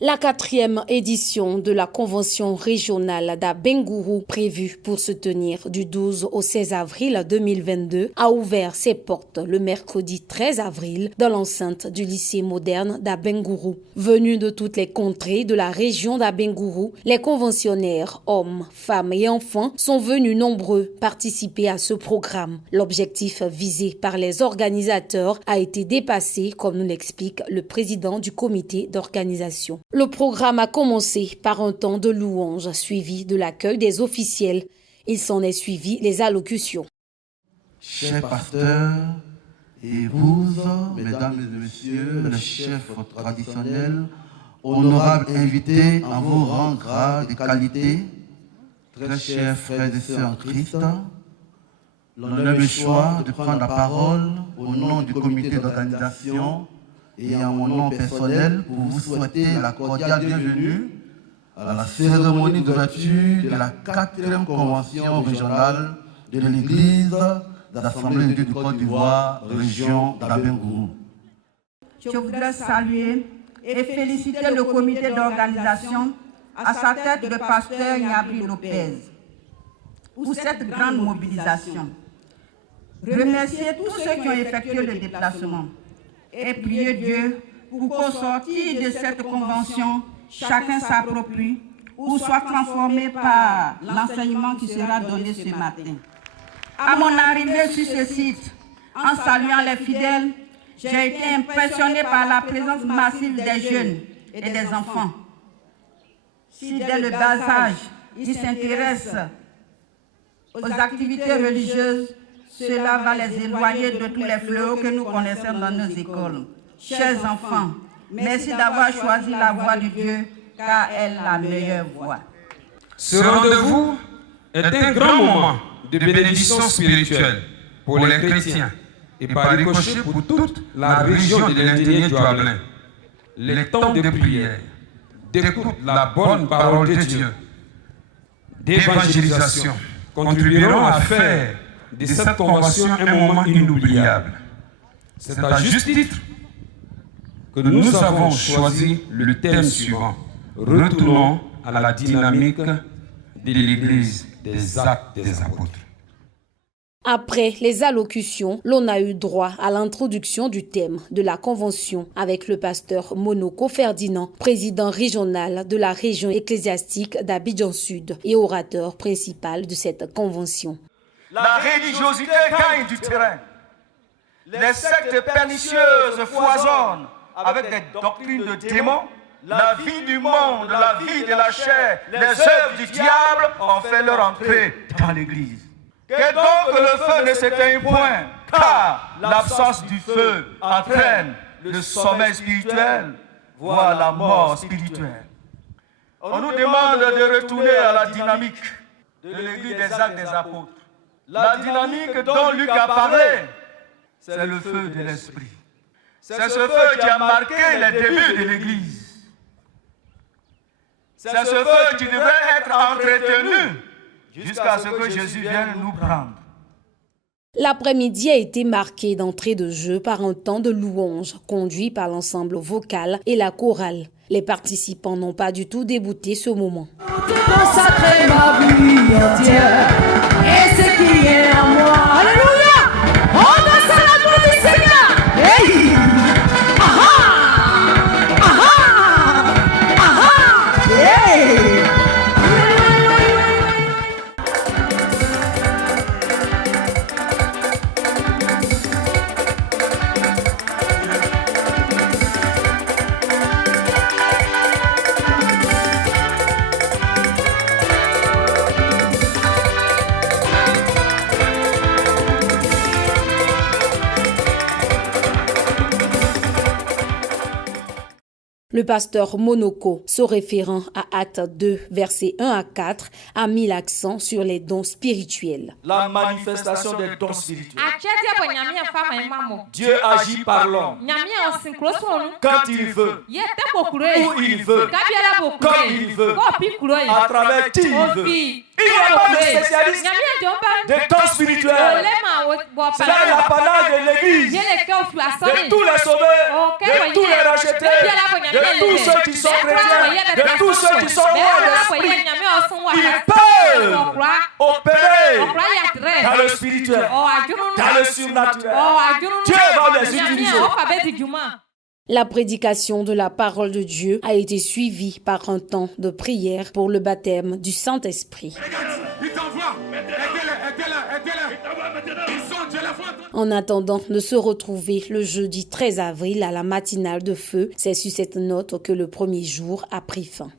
La 4e édition de la convention régionale d'Abengourou, prévue pour se tenir du 12 au 16 avril 2022, a ouvert ses portes le mercredi 13 avril dans l'enceinte du lycée moderne d'Abengourou. Venus de toutes les contrées de la région d'Abengourou, les conventionnaires, hommes, femmes et enfants, sont venus nombreux participer à ce programme. L'objectif visé par les organisateurs a été dépassé, comme nous l'explique le président du comité d'organisation. Le programme a commencé par un temps de louange suivi de l'accueil des officiels. Il s'en est suivi les allocutions. Chers pasteurs et épouses, mesdames et messieurs, les chefs traditionnels, honorables invités en vos rangs, grades et qualités, très chers frères et sœurs en Christ, l'honneur me choix de prendre la parole au nom du comité d'organisation et en mon nom personnel pour vous souhaiter la cordiale bienvenue à la cérémonie d'ouverture de la 4e convention régionale de l'Église d'Assemblée de Dieu de Côte d'Ivoire, région d'Abengourou. Je voudrais saluer et féliciter le comité d'organisation à sa tête de pasteur Niabri Lopez pour cette grande mobilisation. Remercier tous ceux qui ont effectué le déplacement et prier Dieu pour qu'au sortir de cette convention, chacun s'approprie ou soit transformé par l'enseignement qui sera donné ce matin. À mon arrivée sur ce site, en saluant les fidèles, j'ai été impressionné par la présence massive des jeunes et des enfants. Si dès le bas âge, ils s'intéressent aux activités religieuses, cela va les éloigner de tous les fléaux que nous connaissons dans nos écoles. Chers enfants, merci d'avoir choisi la voie de Dieu, car elle est la meilleure voie. Ce rendez-vous est un grand moment de bénédiction spirituelle pour les chrétiens et par ricochet pour toute la région de l'Indien du Ablin. Les temps de prière, d'écoute la bonne parole de Dieu, d'évangélisation contribueront à faire de cette convention un moment inoubliable. C'est à juste titre que nous avons choisi le thème suivant. Retournons à la dynamique de l'Église des actes des apôtres. Après les allocutions, l'on a eu droit à l'introduction du thème de la convention avec le pasteur Monoko Ferdinand, président régional de la région ecclésiastique d'Abidjan Sud et orateur principal de cette convention. La religiosité gagne du terrain. Les sectes pernicieuses foisonnent avec des doctrines de démons. La vie du monde, la vie de la chair, les œuvres du diable ont fait leur entrée dans l'Église. Que donc le feu ne s'éteigne point, car l'absence du feu entraîne le sommeil spirituel, voire la mort spirituelle. On nous demande de retourner à la dynamique de l'Église des actes des apôtres. La dynamique dont Luc a parlé, c'est le feu de l'Esprit. C'est ce feu qui a marqué les débuts de l'Église. C'est ce feu qui devrait être entretenu jusqu'à ce que Jésus vienne nous prendre. L'après-midi a été marqué d'entrée de jeu par un temps de louange conduit par l'ensemble vocal et la chorale. Les participants n'ont pas du tout débouté ce moment. Consacrer ma vie entière et ce qui est à moi. Alléluia! On danse à la gloire du Seigneur! Hey! Aha! Aha! Aha! Hey! Le pasteur Monoko, se référant à Actes 2, versets 1 à 4, a mis l'accent sur les dons spirituels. La manifestation des dons spirituels. Dieu agit par l'homme. Quand il veut. Où il veut. Comme il veut. À travers qui il veut. Il n'y a pas de spécialiste des dons spirituels. C'est l'apanage de l'Église, de tous les sauvés, de tous les rachetés, de tous ceux qui sont chrétiens, de tous ceux qui sont loin d'esprit. Ils peuvent opérer dans le spirituel, dans le surnaturel. Dieu va les utiliser. La prédication de la parole de Dieu a été suivie par un temps de prière pour le baptême du Saint-Esprit. En attendant de se retrouver le jeudi 13 avril à la matinale de feu, c'est sur cette note que le premier jour a pris fin.